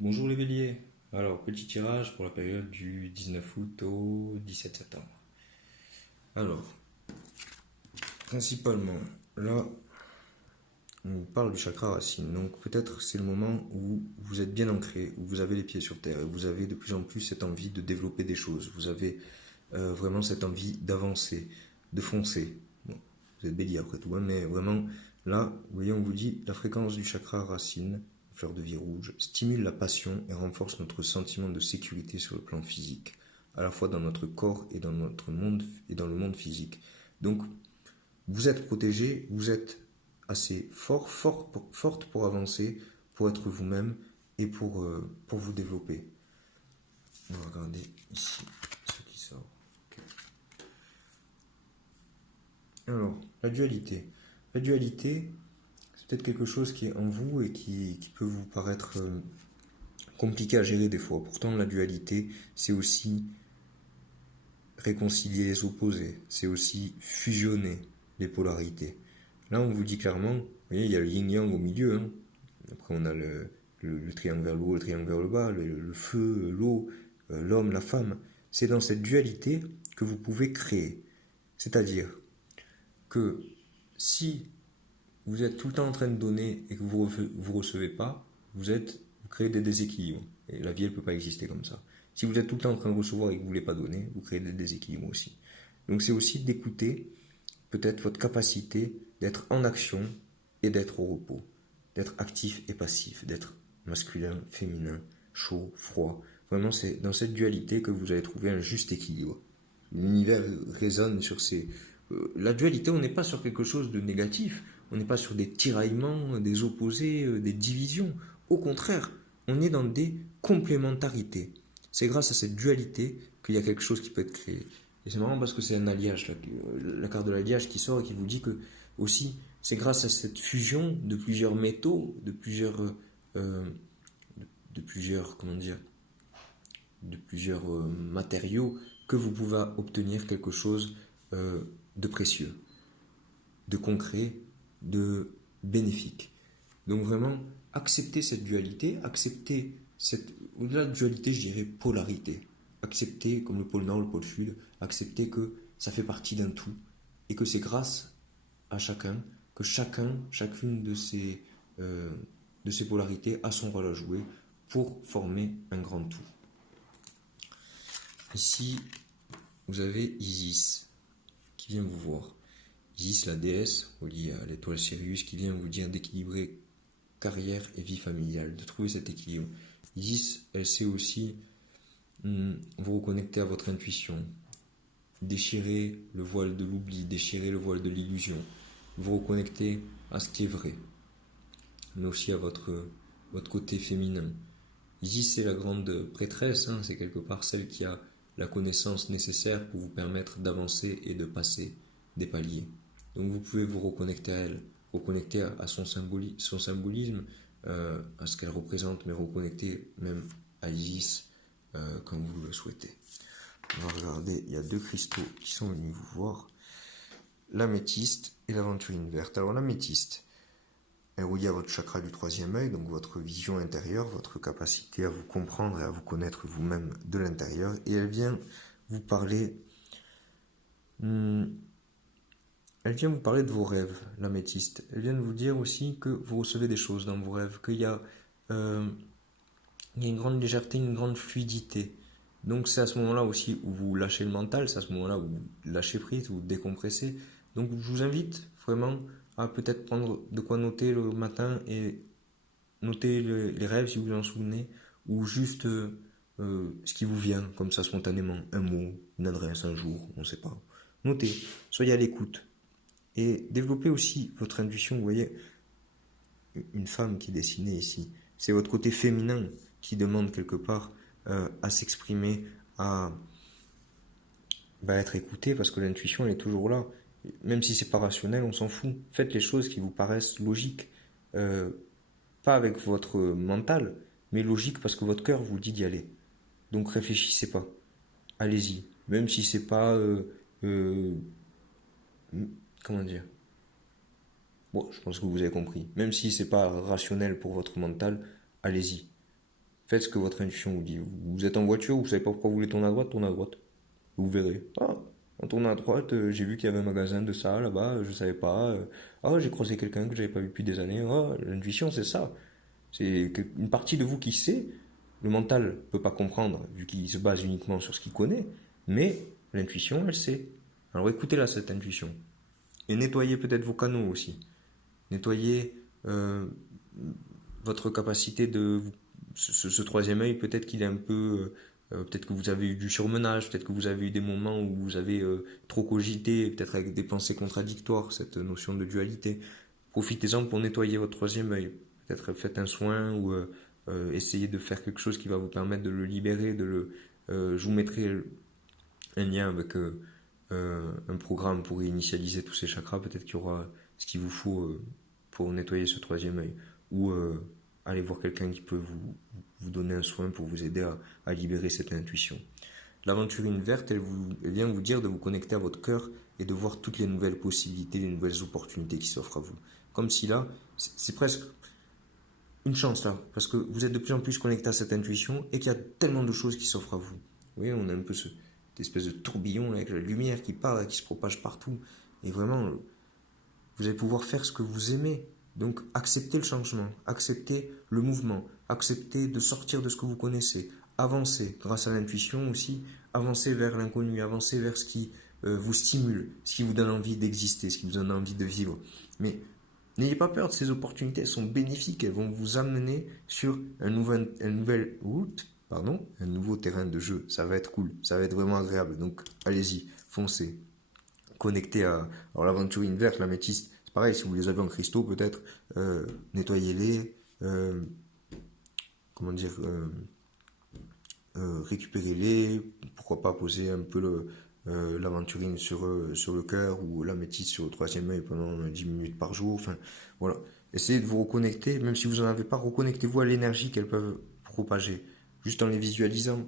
Bonjour les béliers. Alors, petit tirage pour la période du 19 août au 17 septembre. Alors, principalement, là, on parle du chakra racine. Donc, peut-être c'est le moment où vous êtes bien ancré, où vous avez les pieds sur terre, et vous avez de plus en plus cette envie de développer des choses. Vous avez vraiment cette envie d'avancer, de foncer. Bon, vous êtes bélier après tout, hein, mais vraiment, là, vous voyez, on vous dit la fréquence du chakra racine, fleur de vie rouge, stimule la passion et renforce notre sentiment de sécurité sur le plan physique, à la fois dans notre corps et dans notre monde et dans le monde physique. Donc, vous êtes protégé, vous êtes assez forte pour avancer, pour être vous-même et pour vous développer. On va regarder ici ce qui sort. Okay. Alors, la dualité. La dualité, c'est peut-être quelque chose qui est en vous et qui peut vous paraître compliqué à gérer des fois. Pourtant, la dualité, c'est aussi réconcilier les opposés, c'est aussi fusionner les polarités. Là, on vous dit clairement, vous voyez, il y a le yin-yang au milieu. Hein. Après, on a le triangle vers le haut, le triangle vers le bas, le feu, l'eau, l'homme, la femme. C'est dans cette dualité que vous pouvez créer. C'est-à-dire que si vous êtes tout le temps en train de donner et que vous ne recevez pas, vous créez des déséquilibres. Et la vie, elle ne peut pas exister comme ça. Si vous êtes tout le temps en train de recevoir et que vous ne voulez pas donner, vous créez des déséquilibres aussi. Donc c'est aussi d'écouter peut-être votre capacité d'être en action et d'être au repos, d'être actif et passif, d'être masculin, féminin, chaud, froid. Vraiment, c'est dans cette dualité que vous allez trouver un juste équilibre. L'univers résonne sur ces... La dualité, on n'est pas sur quelque chose de négatif, on n'est pas sur des tiraillements, des opposés, des divisions. Au contraire, on est dans des complémentarités. C'est grâce à cette dualité qu'il y a quelque chose qui peut être créé. Et c'est marrant parce que c'est un alliage, la carte de l'alliage qui sort et qui vous dit que aussi c'est grâce à cette fusion de plusieurs métaux, euh, de plusieurs comment dire, de plusieurs matériaux que vous pouvez obtenir quelque chose de précieux, de concret, de bénéfique. Donc vraiment, accepter cette dualité, accepter cette, au-delà de dualité, je dirais polarité. Accepter, comme le pôle Nord, le pôle Sud, accepter que ça fait partie d'un tout et que c'est grâce à chacun que chacune de ces polarités a son rôle à jouer pour former un grand tout. Ici, vous avez Isis qui vient vous voir. Isis, la déesse, reliée à l'étoile Sirius, qui vient vous dire d'équilibrer carrière et vie familiale, de trouver cet équilibre. Isis, elle sait aussi vous reconnecter à votre intuition, déchirer le voile de l'oubli, déchirer le voile de l'illusion, vous reconnecter à ce qui est vrai, mais aussi à votre côté féminin. Isis, c'est la grande prêtresse, hein, c'est quelque part celle qui a la connaissance nécessaire pour vous permettre d'avancer et de passer des paliers. Donc vous pouvez vous reconnecter à elle, reconnecter à son symbolisme, à ce qu'elle représente, mais reconnecter même à Isis quand vous le souhaitez. On va regarder, il y a deux cristaux qui sont venus vous voir, l'améthyste et l'aventurine verte. Alors l'améthyste, elle relie à votre chakra du troisième œil, donc votre vision intérieure, votre capacité à vous comprendre et à vous connaître vous-même de l'intérieur, et elle vient vous parler elle vient vous parler de vos rêves, l'améthyste. Elle vient de vous dire aussi que vous recevez des choses dans vos rêves, euh, il y a une grande légèreté, une grande fluidité. Donc c'est à ce moment-là aussi où vous lâchez le mental, c'est à ce moment-là où vous lâchez prise, vous décompressez. Donc je vous invite vraiment à peut-être prendre de quoi noter le matin et noter les rêves si vous vous en souvenez, ou juste ce qui vous vient comme ça spontanément, un mot, une adresse, un jour, on ne sait pas. Notez, soyez à l'écoute. Et développez aussi votre intuition. Vous voyez, une femme qui est dessinée ici, c'est votre côté féminin qui demande quelque part à s'exprimer, à être écouté, parce que l'intuition elle est toujours là. Même si c'est pas rationnel, on s'en fout. Faites les choses qui vous paraissent logiques. Euh, Pas avec votre mental, mais logique parce que votre cœur vous dit d'y aller. Donc réfléchissez pas. Allez-y. Même si c'est pas... euh, comment dire. Bon, je pense que vous avez compris. Même si c'est pas rationnel pour votre mental, allez-y. Faites ce que votre intuition vous dit. Vous êtes en voiture, vous savez pas pourquoi vous voulez tourner à droite, tournez à droite. Vous verrez. Ah, en tournant à droite, j'ai vu qu'il y avait un magasin de ça là-bas, je savais pas. Ah, j'ai croisé quelqu'un que j'avais pas vu depuis des années. Ah, l'intuition, c'est ça. C'est une partie de vous qui sait. Le mental peut pas comprendre, vu qu'il se base uniquement sur ce qu'il connaît. Mais l'intuition, elle sait. Alors écoutez-la, cette intuition. Et nettoyez peut-être vos canaux aussi. Nettoyez votre capacité de ce troisième œil, peut-être qu'il est un peu, peut-être que vous avez eu du surmenage, peut-être que vous avez eu des moments où vous avez trop cogité, peut-être avec des pensées contradictoires, cette notion de dualité. Profitez-en pour nettoyer votre troisième œil. Peut-être faites un soin ou essayez de faire quelque chose qui va vous permettre de le libérer, je vous mettrai un lien avec un programme pour initialiser tous ces chakras. Peut-être qu'il y aura ce qu'il vous faut pour nettoyer ce troisième œil. Ou aller voir quelqu'un qui peut vous donner un soin pour vous aider à libérer cette intuition. L'aventurine verte, elle vient vous dire de vous connecter à votre cœur et de voir toutes les nouvelles possibilités, les nouvelles opportunités qui s'offrent à vous. Comme si là, c'est presque une chance là, parce que vous êtes de plus en plus connecté à cette intuition et qu'il y a tellement de choses qui s'offrent à vous. Vous voyez, on a un peu cette espèce de tourbillon là, avec la lumière qui part, qui se propage partout. Et vraiment, vous allez pouvoir faire ce que vous aimez. Donc acceptez le changement, acceptez le mouvement, acceptez de sortir de ce que vous connaissez, avancez grâce à l'intuition aussi, avancez vers l'inconnu, avancez vers ce qui vous stimule, ce qui vous donne envie d'exister, ce qui vous donne envie de vivre. Mais n'ayez pas peur de ces opportunités, elles sont bénéfiques, elles vont vous amener sur un nouveau terrain de jeu. Ça va être cool, ça va être vraiment agréable. Donc allez-y, foncez. Connectez à alors l'aventurine verte, l'améthyste, c'est pareil, si vous les avez en cristaux peut-être, nettoyez-les, comment dire, récupérez-les, pourquoi pas poser un peu l'aventurine sur le cœur ou l'améthyste sur le troisième œil pendant 10 minutes par jour, enfin voilà. Essayez de vous reconnecter, même si vous n'en avez pas, reconnectez-vous à l'énergie qu'elles peuvent propager, juste en les visualisant.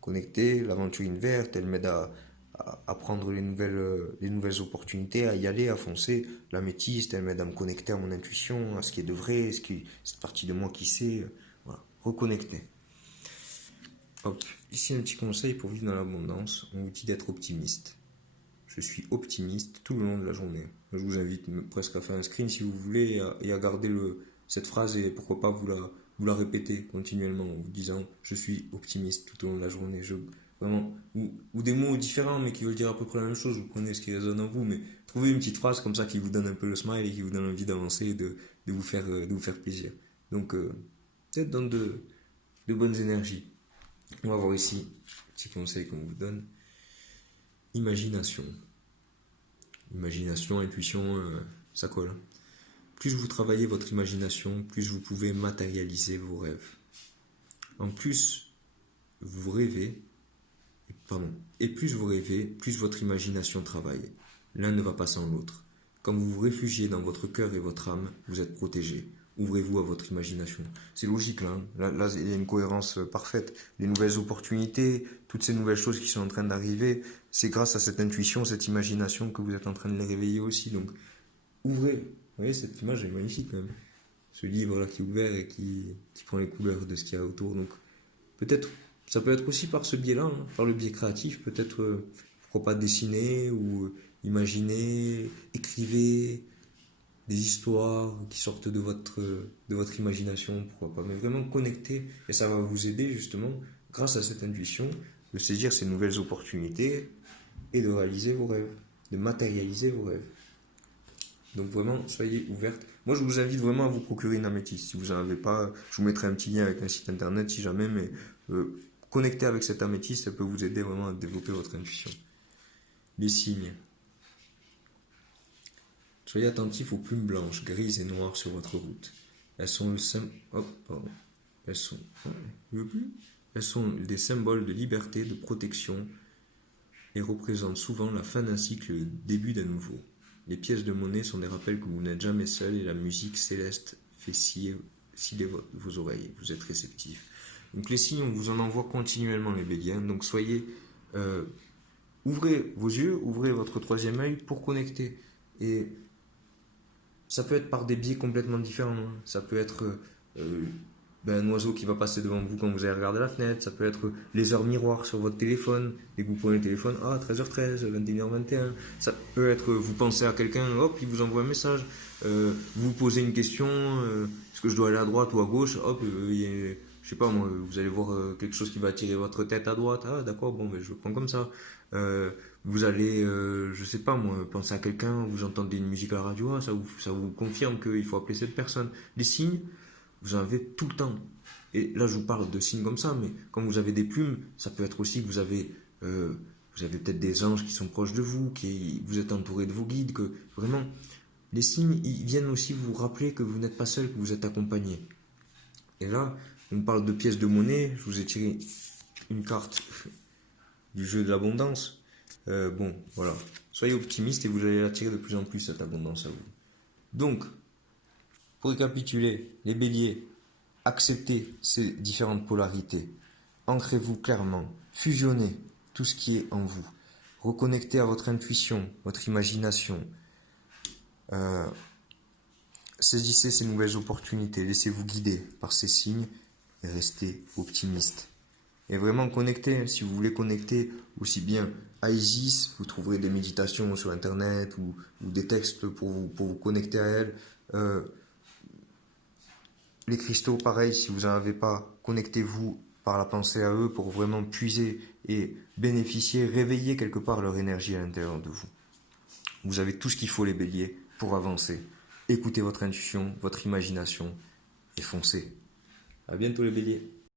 Connectez, l'aventurine verte, elle m'aide à prendre les nouvelles opportunités, à y aller, à foncer. L'améthyste, elle m'aide à me connecter à mon intuition, à ce qui est de vrai, cette partie de moi qui sait. Voilà, reconnecter. Hop, ici un petit conseil pour vivre dans l'abondance, on vous dit d'être optimiste. Je suis optimiste tout le long de la journée. Je vous invite presque à faire un screen si vous voulez et à garder cette phrase et pourquoi pas vous la répéter continuellement en vous disant je suis optimiste tout au long de la journée. Vraiment, ou des mots différents mais qui veulent dire à peu près la même chose, vous prenez ce qui résonne en vous, mais trouvez une petite phrase comme ça qui vous donne un peu le smile et qui vous donne envie d'avancer et de vous faire plaisir. Donc, peut-être dans de bonnes énergies. On va voir ici, petit conseil qu'on vous donne. Imagination. Imagination, intuition, ça colle. Plus vous travaillez votre imagination, plus vous pouvez matérialiser vos rêves. En plus, vous rêvez, et plus vous rêvez, plus votre imagination travaille. L'un ne va pas sans l'autre. Quand vous vous réfugiez dans votre cœur et votre âme, vous êtes protégé. Ouvrez-vous à votre imagination. C'est logique là, hein. Là, il y a une cohérence parfaite. Les nouvelles opportunités, toutes ces nouvelles choses qui sont en train d'arriver, c'est grâce à cette intuition, cette imagination que vous êtes en train de les réveiller aussi. Donc, ouvrez. Vous voyez, cette image est magnifique quand même. Ce livre là qui est ouvert et qui prend les couleurs de ce qu'il y a autour. Donc, peut-être, ça peut être aussi par ce biais-là, hein, par le biais créatif. Peut-être, pourquoi pas dessiner ou imaginer, écrivez des histoires qui sortent de votre imagination, pourquoi pas, mais vraiment connecter, et ça va vous aider justement, grâce à cette intuition, de saisir ces nouvelles opportunités et de réaliser vos rêves, de matérialiser vos rêves. Donc vraiment, soyez ouvertes. Moi, je vous invite vraiment à vous procurer une améthyste. Si vous n'en avez pas, je vous mettrai un petit lien avec un site internet si jamais, mais connecter avec cette améthyste, ça peut vous aider vraiment à développer votre intuition. Les signes. Soyez attentifs aux plumes blanches, grises et noires sur votre route. Elles sont Elles sont des symboles de liberté, de protection et représentent souvent la fin d'un cycle et le début d'un nouveau. Les pièces de monnaie sont des rappels que vous n'êtes jamais seul et la musique céleste fait sciller vos oreilles. Vous êtes réceptifs. Donc les signes, on vous en envoie continuellement les béliers. Donc ouvrez vos yeux, ouvrez votre troisième œil pour connecter. Et ça peut être par des biais complètement différents. Ça peut être ben, un oiseau qui va passer devant vous quand vous allez regarder la fenêtre. Ça peut être les heures miroirs sur votre téléphone. Et que vous prenez le téléphone, 13h13, 21h21. Ça peut être, vous pensez à quelqu'un, hop, il vous envoie un message. Vous posez une question, est-ce que je dois aller à droite ou à gauche? Hop, je sais pas moi, vous allez voir quelque chose qui va attirer votre tête à droite. Ah, d'accord, bon, ben, je le prends comme ça. Vous allez, je sais pas moi, penser à quelqu'un, vous entendez une musique à la radio, ça vous confirme qu'il faut appeler cette personne. Les signes, vous en avez tout le temps. Et là, je vous parle de signes comme ça, mais quand vous avez des plumes, ça peut être aussi que vous avez peut-être des anges qui sont proches de vous, qui vous êtes entouré de vos guides, que vraiment, les signes, ils viennent aussi vous rappeler que vous n'êtes pas seul, que vous êtes accompagné. Et là, on parle de pièces de monnaie. Je vous ai tiré une carte du jeu de l'abondance. Bon, voilà. Soyez optimiste et vous allez attirer de plus en plus cette abondance à vous. Donc, pour récapituler, les béliers, acceptez ces différentes polarités. Ancrez-vous clairement. Fusionnez tout ce qui est en vous. Reconnectez à votre intuition, votre imagination. Euh, Saisissez ces nouvelles opportunités. Laissez-vous guider par ces signes et restez optimiste. Et vraiment connectez, si vous voulez connecter aussi bien à Isis, vous trouverez des méditations sur internet ou des textes pour vous connecter à elle. Les cristaux, pareil, si vous n'en avez pas, connectez-vous par la pensée à eux pour vraiment puiser et bénéficier, réveiller quelque part leur énergie à l'intérieur de vous. Vous avez tout ce qu'il faut, les béliers, pour avancer. Écoutez votre intuition, votre imagination et foncez. À bientôt les béliers.